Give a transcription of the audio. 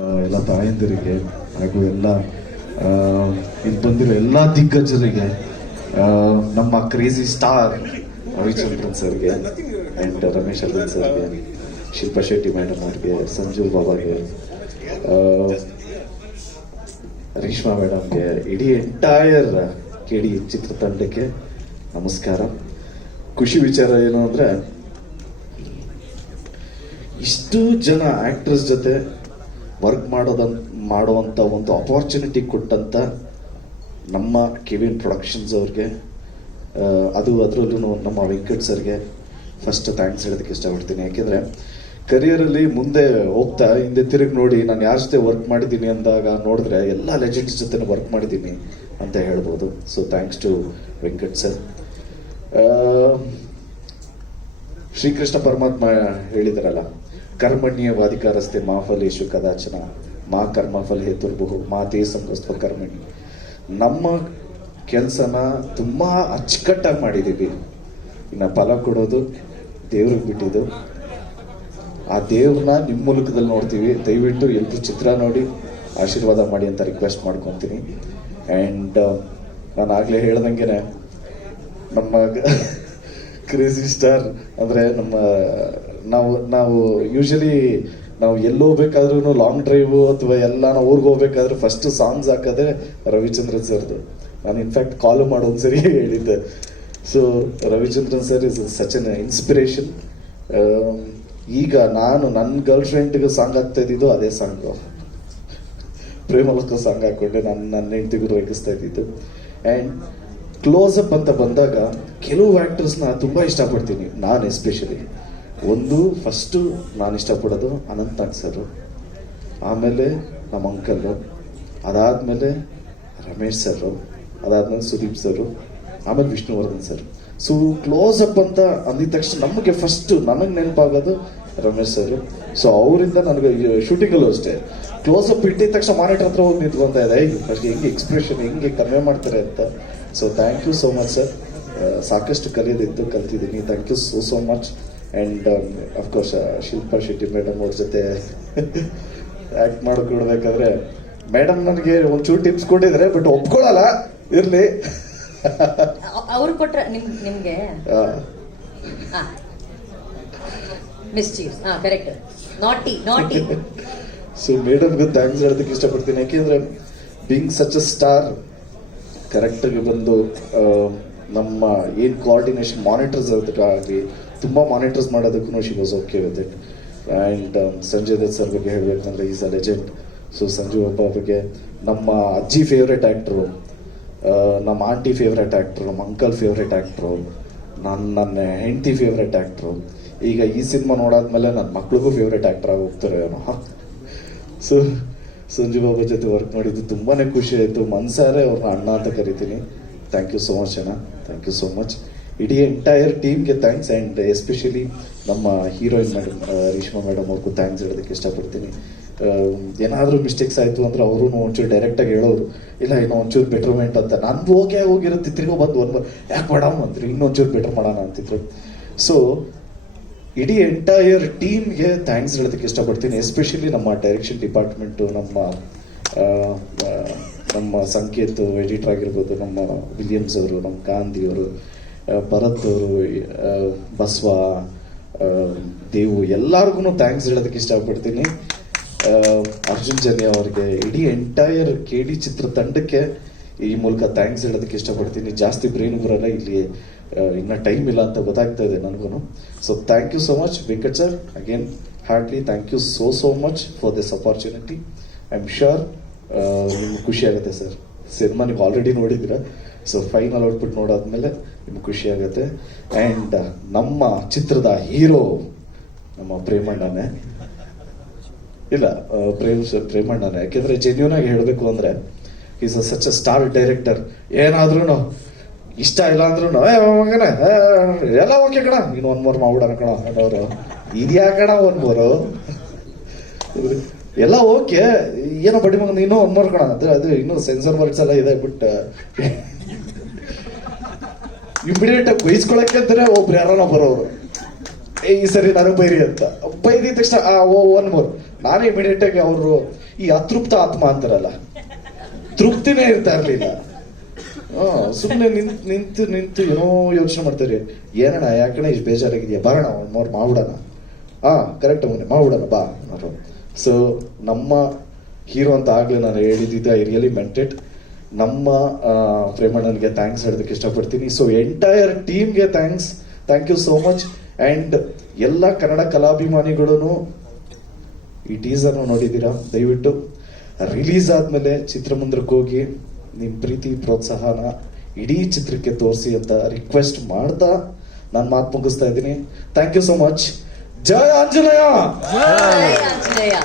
ಎಲ್ಲ ತಾಯಂದಿರಿಗೆ ಹಾಗೂ ಎಲ್ಲ ಇಲ್ಲಿ ಬಂದಿರೋ ಎಲ್ಲ ದಿಗ್ಗಜರಿಗೆ, ನಮ್ಮ ಕ್ರೇಜಿ ಸ್ಟಾರ್ ರವಿಚಂದ್ರನ್ ಸರ್ಗೆ ಆ್ಯಂಡ್ ರಮೇಶ್ ಅರ್ಜುನ್ ಸರ್ಗೆ, ಶಿಲ್ಪಾ ಶೆಟ್ಟಿ ಮೇಡಮ್ ಅವ್ರಿಗೆ, ಸಂಜು ಬಾಬಾಗೆ, ರೇಷ್ಮಾ ಮೇಡಮ್ಗೆ, ಇಡೀ ಎಂಟೈರ್ KD ಚಿತ್ರತಂಡಕ್ಕೆ ನಮಸ್ಕಾರ. ಖುಷಿ ವಿಚಾರ ಏನು ಅಂದರೆ, ಇಷ್ಟು ಜನ ಆಕ್ಟರ್ಸ್ ಜೊತೆ ವರ್ಕ್ ಮಾಡುವಂಥ ಒಂದು ಅಪಾರ್ಚುನಿಟಿ ಕೊಟ್ಟಂಥ ನಮ್ಮ ಕೆವಿನ್ ಪ್ರೊಡಕ್ಷನ್ಸ್ ಅವ್ರಿಗೆ, ಅದರಲ್ಲೂ ನಮ್ಮ ವೆಂಕಟ್ ಸರ್ಗೆ ಫಸ್ಟ್ ಥ್ಯಾಂಕ್ಸ್ ಹೇಳೋದಕ್ಕೆ ಇಷ್ಟಪಡ್ತೀನಿ. ಯಾಕೆಂದರೆ ಕರಿಯರಲ್ಲಿ ಮುಂದೆ ಹೋಗ್ತಾ ಹಿಂದೆ ತಿರುಗಿ ನೋಡಿ ನಾನು ಯಾರ ಜೊತೆ ವರ್ಕ್ ಮಾಡಿದ್ದೀನಿ ಅಂದಾಗ ನೋಡಿದ್ರೆ ಎಲ್ಲ ಲೆಜೆಂಡ್ಸ್ ಜೊತೆ ವರ್ಕ್ ಮಾಡಿದ್ದೀನಿ ಅಂತ ಹೇಳ್ಬೋದು. So thanks to Venkat sir. Shrikrishna ಪರಮಾತ್ಮ ಹೇಳಿದಾರಲ್ಲ, ಕರ್ಮಣ್ಯವಾಧಿಕಾರಸ್ತೆ ಮಾ ಫಲೇಶು ಕದಾಚನ ಮಾ ಕರ್ಮಫಲ ಹೇತುರ್ಭು ಮಾತೇ ಸಂಗಸ್ತ್ವ ಕರ್ಮಣಿ. ನಮ್ಮ ಕೆಲಸನ ತುಂಬ ಅಚ್ಚುಕಟ್ಟಾಗಿ ಮಾಡಿದ್ದೀವಿ. ಇನ್ನು ಫಲ ಕೊಡೋದು ದೇವ್ರಿಗೆ ಬಿಟ್ಟಿದ್ದು. ಆ ದೇವ್ರನ್ನ ನಿಮ್ಮ ಮೂಲಕದಲ್ಲಿ ನೋಡ್ತೀವಿ. ದಯವಿಟ್ಟು ಎಲ್ಲರೂ ಚಿತ್ರ ನೋಡಿ ಆಶೀರ್ವಾದ ಮಾಡಿ ಅಂತ ರಿಕ್ವೆಸ್ಟ್ ಮಾಡ್ಕೊತೀನಿ. ಆ್ಯಂಡ್ ನಾನು ಆಗಲೇ ಹೇಳ್ದಂಗೆ ನಮ್ಮ ಕ್ರೇಜಿ ಸ್ಟಾರ್ ಅಂದರೆ ನಾವು ಯೂಶಲಿ ನಾವು ಎಲ್ಲಿ ಹೋಗ್ಬೇಕಾದ್ರೂ ಲಾಂಗ್ ಡ್ರೈವು ಅಥವಾ ಎಲ್ಲ ನಾವು ಊರಿಗೆ ಹೋಗ್ಬೇಕಾದ್ರೆ ಫಸ್ಟ್ ಸಾಂಗ್ಸ್ ಹಾಕೋದೇ ರವಿಚಂದ್ರನ್ ಸರ್ದು. ನಾನು ಇನ್ಫ್ಯಾಕ್ಟ್ ಕಾಲು ಮಾಡೋ ಒಂದ್ಸರಿ ಹೇಳಿದ್ದೆ. So Ravichandran sir is such N inspiration. ಈಗ ನಾನು ನನ್ನ ಗರ್ಲ್ ಫ್ರೆಂಡ್ಗೆ ಸಾಂಗ್ ಹಾಕ್ತಾ ಇದ್ದಿದ್ದು ಅದೇ ಸಾಂಗು, ಪ್ರೇಮಲೋಕ ಸಾಂಗ್ ಹಾಕ್ಕೊಂಡೆ ನನ್ನ ಹೆಂಡತಿಗೂ ರೇಗಿಸ್ತಾ ಇದ್ದಿದ್ದು. ಆ್ಯಂಡ್ ಕ್ಲೋಸ್ ಅಪ್ ಅಂತ ಬಂದಾಗ ಕೆಲವು ಆ್ಯಕ್ಟರ್ಸ್ನ ತುಂಬ ಇಷ್ಟಪಡ್ತೀನಿ ನಾನು. ಎಸ್ಪೆಷಲಿ ಫಸ್ಟು ನಾನು ಇಷ್ಟಪಡೋದು ಅನಂತ್ ಸರು, ಆಮೇಲೆ ನಮ್ಮ ಅಂಕಲ್ಲು, ಅದಾದಮೇಲೆ ರಮೇಶ್ ಸರು, ಅದಾದಮೇಲೆ ಸುದೀಪ್ ಸರು, ಆಮೇಲೆ Vishnuvardhan sir. So close up ಅಂತ ಅಂದಿದ ತಕ್ಷಣ ನನಗೆ ನೆನಪಾಗೋದು ರಮೇಶ್ ಸರ್. ಸೊ ಅವರಿಂದ ನನಗೆ ಶೂಟಿಂಗಲ್ಲೂ ಅಷ್ಟೇ ಕ್ಲೋಸ್ ಅಪ್ ಇಟ್ಟಿದ ತಕ್ಷಣ ಮಾನಿಟರ್ ಹತ್ರ ಹೋಗಿ ನಿಂತ್ಕೊತಾ ಇದೆ, ಹೆಂಗೆ ಎಕ್ಸ್ಪ್ರೆಷನ್ ಹೆಂಗೆ ಕನ್ವೆ ಮಾಡ್ತಾರೆ ಅಂತ. So thank you so much sir. ಸಾಕಷ್ಟು ಕಲಿಯೋದಿತ್ತು, ಕಲ್ತಿದ್ದೀನಿ. Thank you so much. And of course Shilpa Shetty madam ಅವ್ರ ಜೊತೆ ಆ್ಯಕ್ಟ್ ಮಾಡಿಕೊಡ್ಬೇಕಾದ್ರೆ ಮೇಡಮ್ ನನಗೆ ಒಂಚೂರು ಟಿಪ್ಸ್ ಕೊಟ್ಟಿದ್ದಾರೆ, ಬಟ್ ಒಪ್ಕೊಳ್ಳಲ್ಲ. ಇರಲಿ, ಅವ್ರು ಕೊಟ್ರೆ ನಿಮ್ಗೆ ಮಿಸ್ಚೀವ್ಸ್ ಕರೆಕ್ಟ್ ನಾಟಿ. ಸೊ ಮೇಡಮ್ಗೆ ಥ್ಯಾಂಕ್ಸ್ ಹೇಳೋದಕ್ಕೆ ಇಷ್ಟಪಡ್ತೀನಿ. ಯಾಕೆಂದರೆ ಬೀಂಗ್ ಸಚ್ ಅ ಸ್ಟಾರ್ ಕರೆಕ್ಟಾಗಿ ಬಂದು ನಮ್ಮ ಏನು ಕೋಆರ್ಡಿನೇಷನ್ ಮಾನಿಟರ್ಸ್ ಆಗಲಿ ತುಂಬ ಮಾನಿಟರ್ಸ್ ಮಾಡೋದಕ್ಕೂ she was okay with it. And Sanjay Dutt sir ಬಗ್ಗೆ ಹೇಳಬೇಕಂದ್ರೆ is a legend. So Sanju Baba ಬಗ್ಗೆ ನಮ್ಮ ಅಜ್ಜಿ ಫೇವ್ರೆಟ್ ಆ್ಯಕ್ಟ್ರು, ನಮ್ಮ ಆಂಟಿ ಫೇವ್ರೆಟ್ ಆ್ಯಕ್ಟ್ರು, ನಮ್ಮ ಅಂಕಲ್ ಫೇವ್ರೆಟ್ ಆ್ಯಕ್ಟ್ರು, ನನ್ನ ಹೆಂಡತಿ ಫೇವ್ರೆಟ್ ಆ್ಯಕ್ಟ್ರು. ಈಗ ಈ ಸಿನಿಮಾ ನೋಡಾದ್ಮೇಲೆ ನನ್ನ ಮಕ್ಳಿಗೂ ಫೇವ್ರೆಟ್ ಆ್ಯಕ್ಟರ್ ಆಗಿ ಹೋಗ್ತಾರೆ ಏನೋ. ಸೊ ಸಂಜು ಬಾಬಾ ಜೊತೆ ವರ್ಕ್ ಮಾಡಿದ್ದು ತುಂಬಾ ಖುಷಿ ಆಯಿತು. ಮನ್ಸಾರೆ ಅವ್ರನ್ನ ಅಣ್ಣ ಅಂತ ಕರಿತೀನಿ. ಥ್ಯಾಂಕ್ ಯು ಸೋ ಮಚ್ ಅಣ್ಣ, ಥ್ಯಾಂಕ್ ಯು ಸೋ ಮಚ್. ಇಡೀ ಎಂಟೈರ್ ಟೀಮ್ಗೆ ಥ್ಯಾಂಕ್ಸ್. ಆ್ಯಂಡ್ ಎಸ್ಪೆಷಲಿ ನಮ್ಮ ಹೀರೋಯಿನ್ ಮೇಡಮ್ ರೇಷ್ಮಾ ಮೇಡಮ್ ಅವ್ರಿಗೂ ಥ್ಯಾಂಕ್ಸ್ ಹೇಳೋದಕ್ಕೆ ಇಷ್ಟಪಡ್ತೀನಿ. ಏನಾದರೂ ಮಿಸ್ಟೇಕ್ಸ್ ಆಯಿತು ಅಂದ್ರೆ ಅವರು ಒಂಚೂರು ಡೈರೆಕ್ಟಾಗಿ ಹೇಳೋರು, ಇಲ್ಲ ಇನ್ನೂ ಒಂಚೂರು ಬೆಟ್ರ್ಮೆಂಟ್ ಅಂತ. ನಂದು ಓಕೆ ಹೋಗಿರುತ್ತೆ, ತಿರ್ಗೋ ಬಂದು ಯಾಕೆ ಮೇಡಮ್ ಅಂತೀರಿ, ಇನ್ನೊಂಚೂರು ಬೆಟ್ರ್ ಮಾಡೋಣ ಅಂತಿದ್ರು. ಸೊ ಇಡೀ ಎಂಟೈರ್ ಟೀಮ್ಗೆ ಥ್ಯಾಂಕ್ಸ್ ಹೇಳೋದಕ್ಕೆ ಇಷ್ಟಪಡ್ತೀನಿ. ಎಸ್ಪೆಷಲಿ ನಮ್ಮ ಡೈರೆಕ್ಷನ್ ಡಿಪಾರ್ಟ್ಮೆಂಟು, ನಮ್ಮ ಸಂಕೇತ್ ಎಡಿಟರ್ ಆಗಿರ್ಬೋದು, ನಮ್ಮ ವಿಲಿಯಮ್ಸ್ ಅವರು, ನಮ್ಮ ಗಾಂಧಿಯವರು, ಭರತ್ ಅವರು, ಬಸವ, ದೇವು, ಎಲ್ಲರಿಗೂ ಥ್ಯಾಂಕ್ಸ್ ಹೇಳೋದಕ್ಕೆ ಇಷ್ಟಪಡ್ತೀನಿ. ಅರ್ಜುನ್ ಜನ್ಯ ಅವ್ರಿಗೆ, ಇಡೀ ಎಂಟೈರ್ KD ಚಿತ್ರತಂಡಕ್ಕೆ ಈ ಮೂಲಕ ಥ್ಯಾಂಕ್ಸ್ ಹೇಳೋದಕ್ಕೆ ಇಷ್ಟಪಡ್ತೀನಿ. ಜಾಸ್ತಿ ಬ್ರೈನ್ ಬರಲ್ಲ ಇಲ್ಲಿ, ಇನ್ನೂ ಟೈಮ್ ಇಲ್ಲ ಅಂತ ಗೊತ್ತಾಗ್ತಾ ಇದೆ ನನಗೂ. So thank you so much Venkat sir. Again hardly thank you so much for this opportunity. I am sure ನಿಮ್ಗೆ ಖುಷಿ ಆಗುತ್ತೆ ಸರ್. ಸಿನಿಮಾ ನೀವು ಆಲ್ರೆಡಿ ನೋಡಿದ್ದೀರಾ. ಸೊ ಫೈನಲ್ ಔಟ್ಪುಟ್ ನೋಡಾದ್ಮೇಲೆ ನಿಮ್ಗೆ ಖುಷಿ ಆಗುತ್ತೆ. ಆ್ಯಂಡ್ ನಮ್ಮ ಚಿತ್ರದ ಹೀರೋ ನಮ್ಮ ಪ್ರೇಮಣ್ಣನೇ. ಇಲ್ಲ, ಪ್ರೇಮಣ್ಣನೇ. ಯಾಕೆಂದರೆ ಜೆನ್ಯೂನ್ ಆಗಿ ಹೇಳಬೇಕು ಅಂದರೆ is such a star director. ಏನಾದ್ರೂ ಇಷ್ಟ ಇಲ್ಲ ಅಂದ್ರೂ ಮಗನ ಎಲ್ಲ ಓಕೆ ಕಣ, ನೀನು 1 more ಮಾಡ್ಬಿಡೋಣ ಕಣ ಅನ್ನೋರು. ಇದ್ಯಾ ಕಣ 1 more ಎಲ್ಲ ಓಕೆ, ಏನೋ ಬಡಿ ಮಗ ನೀನು 1 more ಕಣ ಅಂದ್ರೆ ಅದು ಇನ್ನೂ ಸೆನ್ಸರ್ ವರ್ಡ್ಸ್ ಎಲ್ಲ ಇದೆ. ಬಟ್ ಇಮಿಡಿಯೇಟ್ ಆಗಿ ಬೈಸ್ಕೊಳಕ್ಕೆ ಅಂತಾನೆ ಒಬ್ರು ಯಾರೋ ಬರೋರು, ಈ ಸರಿ ನನಗೆ ಬೈರಿ ಅಂತ ಬೈದಿದ ತಕ್ಷಣ 1 more ನಾನೇ ಇಮಿಡಿಯೇಟ್ ಆಗಿ ಅವರು ಈ ಅತೃಪ್ತ ಆತ್ಮ ಅಂತಾರಲ್ಲ, ತೃಪ್ತಿನೇ ಇರ್ತಾ ಇರ್ಲಿಲ್ಲ. ಸುಮ್ಮನೆ ನಿಂತು ನಿಂತು ಏನೋ ಯೋಚನೆ ಮಾಡ್ತಾರೆ, ಏನಣ್ಣ ಯಾಕಣ್ಣ ಇಷ್ಟು ಬೇಜಾರಾಗಿದೆಯಾ, ಬರೋಣ ಅವ್ರು ಮಾಡ್ಬಿಡೋಣ, ಕರೆಕ್ಟ್ ಅವನೇ ಮಾಡ್ಬಿಡೋಣ ಬಾ ಅನ್ನೋರು. ಸೊ ನಮ್ಮ ಹೀರೋ ಅಂತ ಆಗ್ಲೇ ನಾನು ಹೇಳಿದ್ದಿದ್ದು, ಐ ರಿಯಲಿ ಮೆಂಟ್ ಇಟ್. ನಮ್ಮ ಪ್ರೇಮಣ್ಣನಿಗೆ ಥ್ಯಾಂಕ್ಸ್ ಹೇಳೋದಕ್ಕೆ ಇಷ್ಟಪಡ್ತೀನಿ. ಸೊ ಎಂಟೈರ್ ಟೀಮ್ಗೆ thank you so much. And ಎಲ್ಲ ಕನ್ನಡ ಕಲಾಭಿಮಾನಿಗಳು ಈ ಟೀಸರ್ನ ನೋಡಿದ್ದೀರಾ, ದಯವಿಟ್ಟು ರಿಲೀಸ್ ಆದ್ಮೇಲೆ ಚಿತ್ರಮಂದಿರಕ್ಕೆ ಹೋಗಿ ನಿಮ್ಮ ಪ್ರೀತಿ ಪ್ರೋತ್ಸಾಹನ ಇಡೀ ಚಿತ್ರಕ್ಕೆ ತೋರಿಸಿ ಅಂತ ರಿಕ್ವೆಸ್ಟ್ ಮಾಡ್ತಾ ನಾನು ಮಾತು ಮುಗಿಸ್ತಾ ಇದ್ದೀನಿ. Thank you so much. ಜಯ ಆಂಜನೇಯ. ಜಯ ಆಂಜನೇಯ.